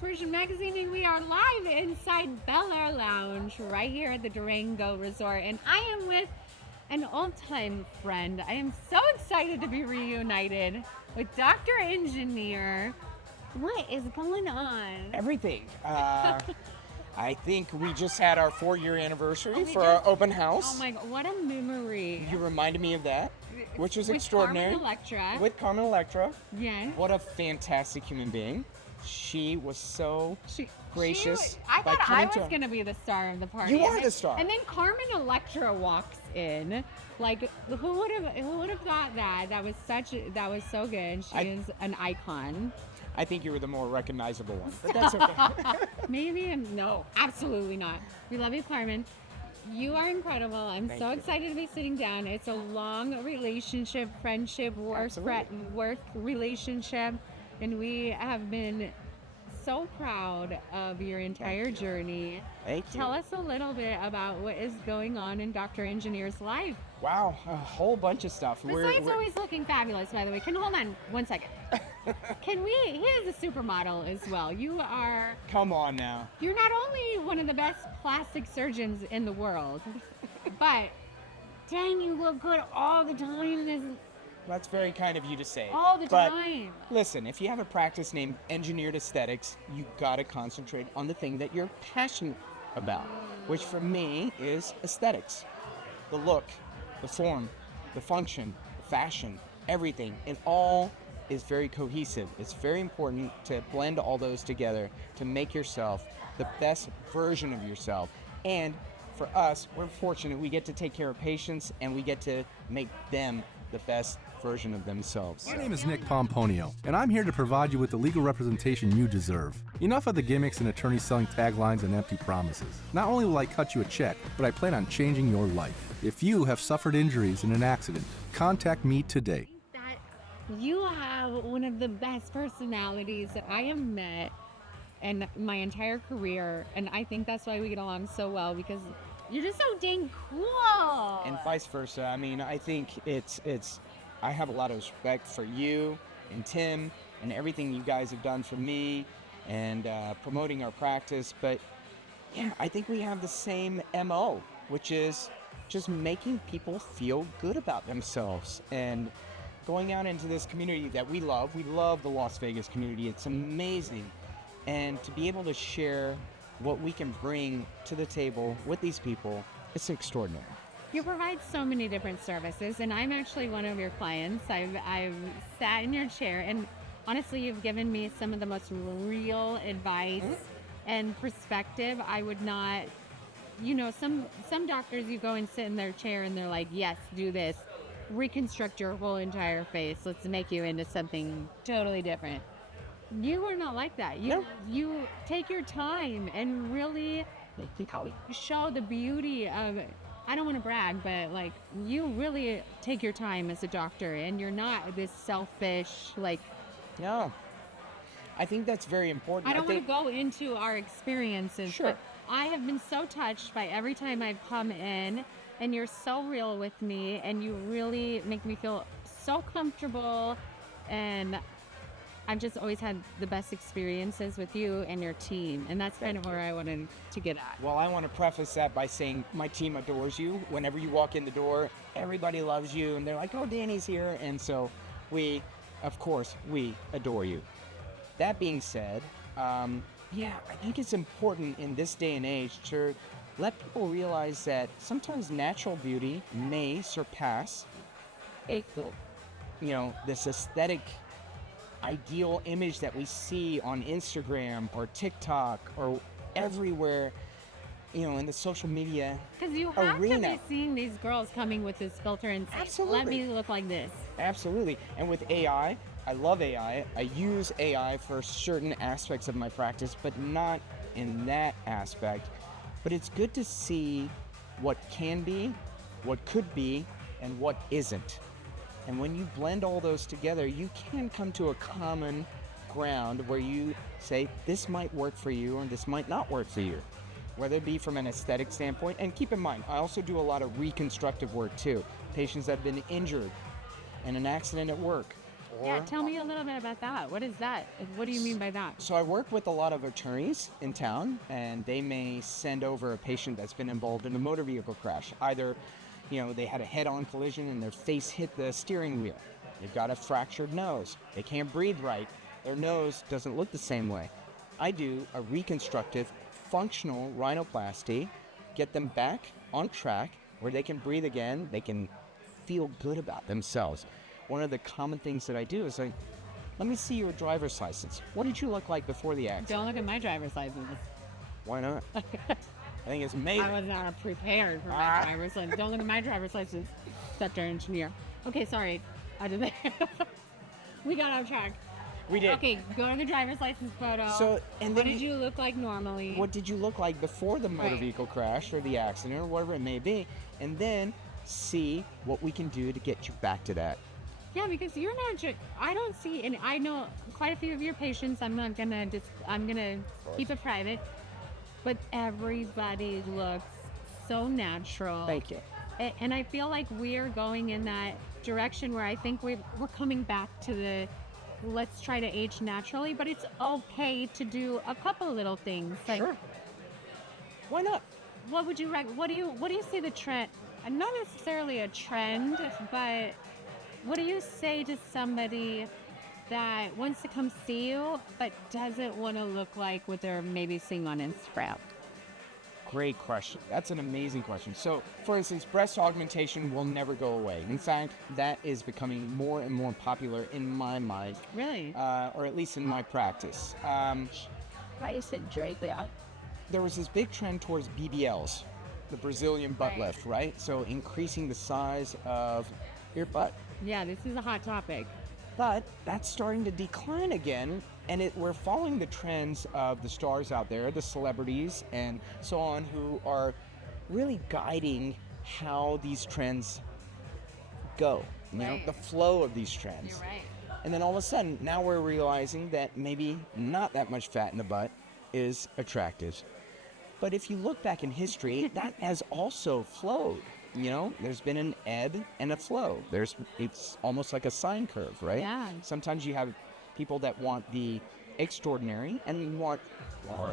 Inspiration Magazine, and we are live inside Bel Air Lounge right here at the Durango Resort. And I am with an old-time friend. I am so excited to be reunited with Dr. Engineer. What is going on? Everything. I think we just had our 4-year anniversary for our open house. Oh my God, what a memory. You reminded me of that, which was extraordinary. With Carmen Electra. With Carmen Electra. Yes. What a fantastic human being. She was so gracious. I by thought I coming was going to be the star of the party. You are the star. And then Carmen Electra walks in. Like, who would have thought that? That was so good. She is an icon. I think you were the more recognizable one, but that's okay. Maybe, no, absolutely not. We love you, Carmen. You are incredible. I'm Thank so you. excited to be sitting down. It's a long relationship, friendship, work relationship, and we have been so proud of your entire journey. Thank you. Tell us a little bit about what is going on in Dr. Engineer's life. Wow, a whole bunch of stuff. Besides always looking fabulous, by the way. Hold on 1 second. He is a supermodel as well. You are... Come on now. You're not only one of the best plastic surgeons in the world, but dang, you look good all the time. That's very kind of you to say. All the but time. Listen, if you have a practice named Engineered Aesthetics, you gotta concentrate on the thing that you're passionate about, which for me is aesthetics. The look, the form, the function, the fashion, everything. It all is very cohesive. It's very important to blend all those together to make yourself the best version of yourself. And for us, we're fortunate we get to take care of patients and we get to make them the best version of themselves. My name is Nick Pomponio, and I'm here to provide you with the legal representation you deserve. Enough of the gimmicks and attorneys selling taglines and empty promises. Not only will I cut you a check, but I plan on changing your life. If you have suffered injuries in an accident, contact me today. You have one of the best personalities that I have met in my entire career, and I think that's why we get along so well, because you're just so dang cool. And vice versa. I mean, I think I have a lot of respect for you and Tim and everything you guys have done for me and promoting our practice. But yeah, I think we have the same MO, which is just making people feel good about themselves and going out into this community that we love. We love the Las Vegas community. It's amazing. And to be able to share what we can bring to the table with these people, it's extraordinary. You provide so many different services, and I'm actually one of your clients. I've sat in your chair, and honestly, you've given me some of the most real advice and perspective. I would not, some doctors, you go and sit in their chair and they're like, yes, do this. Reconstruct your whole entire face. Let's make you into something totally different. You are not like that. You take your time and really show the beauty of it. I don't want to brag, but like, you really take your time as a doctor, and you're not this selfish, like... No. I think that's very important. I don't want to go into our experiences, Sure. but I have been so touched by every time I've come in, and you're so real with me, and you really make me feel so comfortable, and I've just always had the best experiences with you and your team, and that's kind of where I wanted to get at. Well, I want to preface that by saying my team adores you. Whenever you walk in the door, everybody loves you, and they're like, oh, Danny's here, and so we adore you. That being said, I think it's important in this day and age to let people realize that sometimes natural beauty may surpass this aesthetic ideal image that we see on Instagram or TikTok or everywhere, in the social media Because you have arena. to be seeing these girls coming with this filter and saying, Absolutely. let me look like this. Absolutely. And with AI, I love AI. I use AI for certain aspects of my practice, but not in that aspect. But it's good to see what can be, what could be, and what isn't. And when you blend all those together, you can come to a common ground where you say, this might work for you or this might not work for you, whether it be from an aesthetic standpoint. And keep in mind, I also do a lot of reconstructive work too. Patients that have been injured in an accident at work Yeah, tell me a little bit about that. What is that? What do you mean by that? So I work with a lot of attorneys in town, and they may send over a patient that's been involved in a motor vehicle crash. Either, they had a head-on collision and their face hit the steering wheel. They've got a fractured nose. They can't breathe right. Their nose doesn't look the same way. I do a reconstructive, functional rhinoplasty, get them back on track where they can breathe again, they can feel good about themselves. One of the common things that I do is let me see your driver's license. What did you look like before the accident? Don't look at my driver's license. Why not? I think it's amazing. I was not prepared for my driver's license. Don't look at my driver's license, Dr. Engineer. Okay, sorry. We got off track. We did. Okay, go to the driver's license photo. So, and then what did you look like normally? What did you look like before the motor vehicle crash or the accident or whatever it may be? And then see what we can do to get you back to that. Yeah, because you're not just, I don't see, and I know quite a few of your patients, I'm going to keep it private, but everybody looks so natural. Thank you. And I feel like we're going in that direction where I think we're coming back to the, let's try to age naturally, but it's okay to do a couple little things. Like, sure. Why not? What would you what do you say the trend? Not necessarily a trend, but what do you say to somebody that wants to come see you but doesn't want to look like what they're maybe seeing on Instagram? Great question. That's an amazing question. So, for instance, breast augmentation will never go away. In fact, that is becoming more and more popular in my mind. Really? Or at least in my practice. Why is it Drake there? There was this big trend towards BBLs, the Brazilian butt lift, right? So increasing the size of your butt. Yeah, this is a hot topic. But that's starting to decline again, and we're following the trends of the stars out there, the celebrities and so on, who are really guiding how these trends go, the flow of these trends. You're right. And then all of a sudden, now we're realizing that maybe not that much fat in the butt is attractive. But if you look back in history, that has also flowed. There's been an ebb and a flow. It's almost like a sine curve, right? Yeah. Sometimes you have people that want the extraordinary and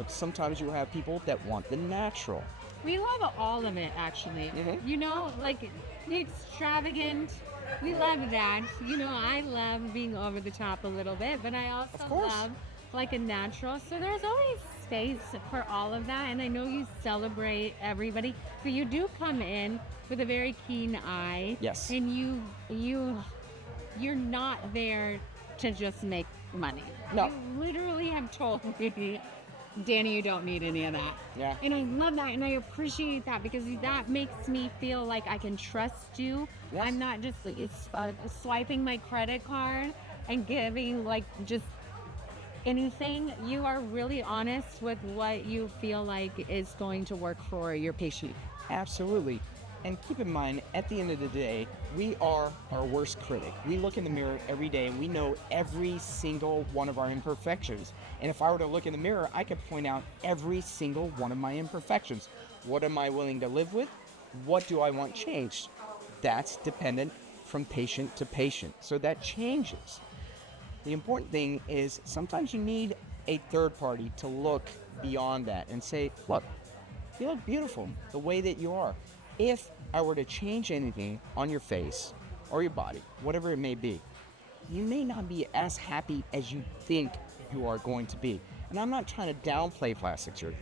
sometimes you have people that want the natural. We love all of it, actually. Mm-hmm. Like the extravagant. We love that. I love being over the top a little bit, but I also love like a natural. So there's always space for all of that, and I know you celebrate everybody. So you do come in with a very keen eye. Yes. And you're not there to just make money. No. You literally have told me, Danny, you don't need any of that. Yeah. And I love that, and I appreciate that, because that makes me feel like I can trust you. Yes. I'm not just swiping my credit card and giving just anything. You are really honest with what you feel like is going to work for your patient. Absolutely. And keep in mind, at the end of the day, we are our worst critic. We look in the mirror every day and we know every single one of our imperfections. And if I were to look in the mirror, I could point out every single one of my imperfections. What am I willing to live with? What do I want changed? That's dependent from patient to patient. So that changes. The important thing is sometimes you need a third party to look beyond that and say, look, you look beautiful the way that you are. If I were to change anything on your face or your body, whatever it may be, you may not be as happy as you think you are going to be. And I'm not trying to downplay plastic surgery.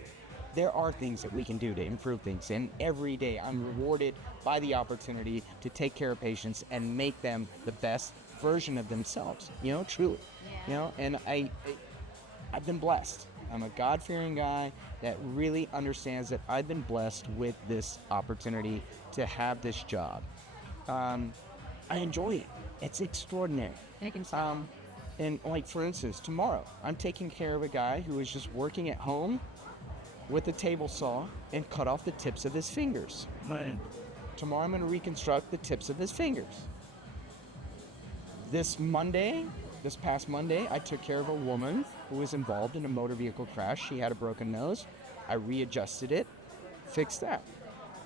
There are things that we can do to improve things. And every day I'm rewarded by the opportunity to take care of patients and make them the best version of themselves, truly. Yeah. And I've been blessed. I'm a God-fearing guy that really understands that I've been blessed with this opportunity to have this job. I enjoy it. It's extraordinary. And for instance, tomorrow, I'm taking care of a guy who is just working at home with a table saw and cut off the tips of his fingers. Man. Tomorrow, I'm going to reconstruct the tips of his fingers. This past Monday, I took care of a woman who was involved in a motor vehicle crash. She had a broken nose. I readjusted it, fixed that.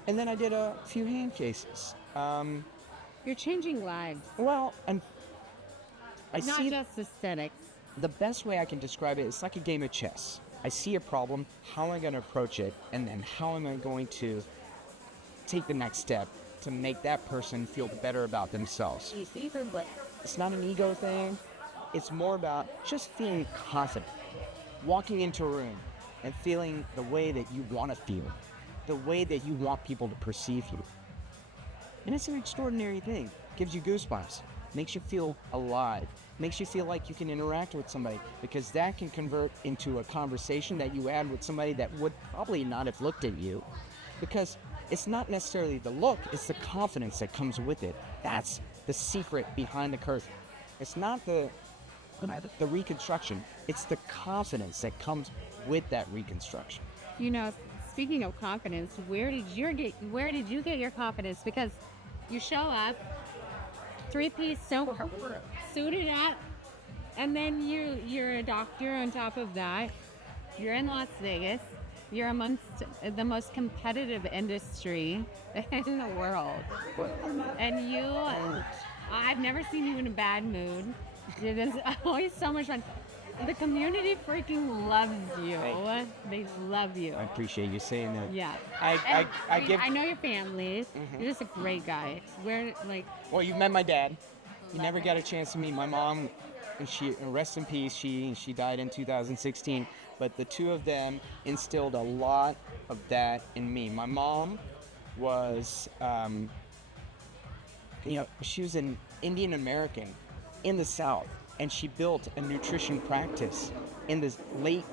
And then I did a few hand cases. You're changing lives. Well, and I Not see just aesthetics. the best way I can describe it is like a game of chess. I see a problem, how am I going to approach it, and then how am I going to take the next step to make that person feel better about themselves. It's not an ego thing. It's more about just feeling confident, walking into a room and feeling the way that you want to feel, the way that you want people to perceive you. And it's an extraordinary thing. Gives you goosebumps, makes you feel alive, makes you feel like you can interact with somebody, because that can convert into a conversation that you had with somebody that would probably not have looked at you. Because it's not necessarily the look, it's the confidence that comes with it. That's the secret behind the curtain. It's not the reconstruction, it's the confidence that comes with that reconstruction. You know, speaking of confidence, where did you get your confidence? Because you show up, three-piece suited up, and then you're a doctor on top of that. You're in Las Vegas. You're amongst the most competitive industry in the world. And I've never seen you in a bad mood. It is always so much fun. The community freaking loves you. They love you. I appreciate you saying that. Yeah. I know your family. You're just a great guy. Well, you met my dad. You never got a chance to meet my mom. And she, rest in peace, she died in 2016. But the two of them instilled a lot of that in me. My mom was, she was an Indian American in the South, and she built a nutrition practice in the late,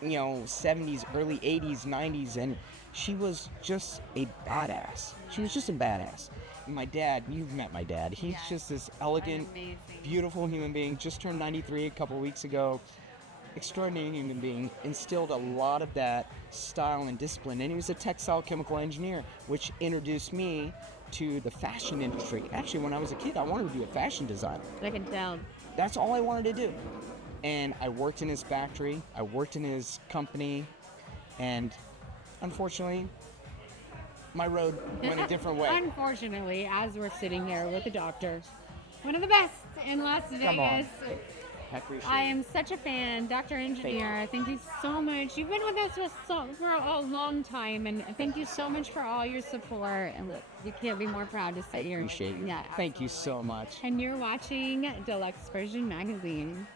70s, early 80s, 90s, and she was just a badass. She was just a badass. And my dad, you've met my dad. He's just this elegant, beautiful human being. Just turned 93 a couple weeks ago. Extraordinary human being, instilled a lot of that style and discipline, and he was a textile chemical engineer, which introduced me to the fashion industry. Actually, when I was a kid, I wanted to be a fashion designer. I can tell. That's all I wanted to do. And I worked in his factory, I worked in his company, and unfortunately, my road went a different way. Unfortunately, as we're sitting here with the doctor, one of the best in Las Vegas. I appreciate I am such a fan, Dr. Engineer. Thank you so much. You've been with us for a long time, and thank you so much for all your support. And you can't be more proud to sit here. Appreciate you. Yeah. Thank you so much. And you're watching Deluxe Version Magazine.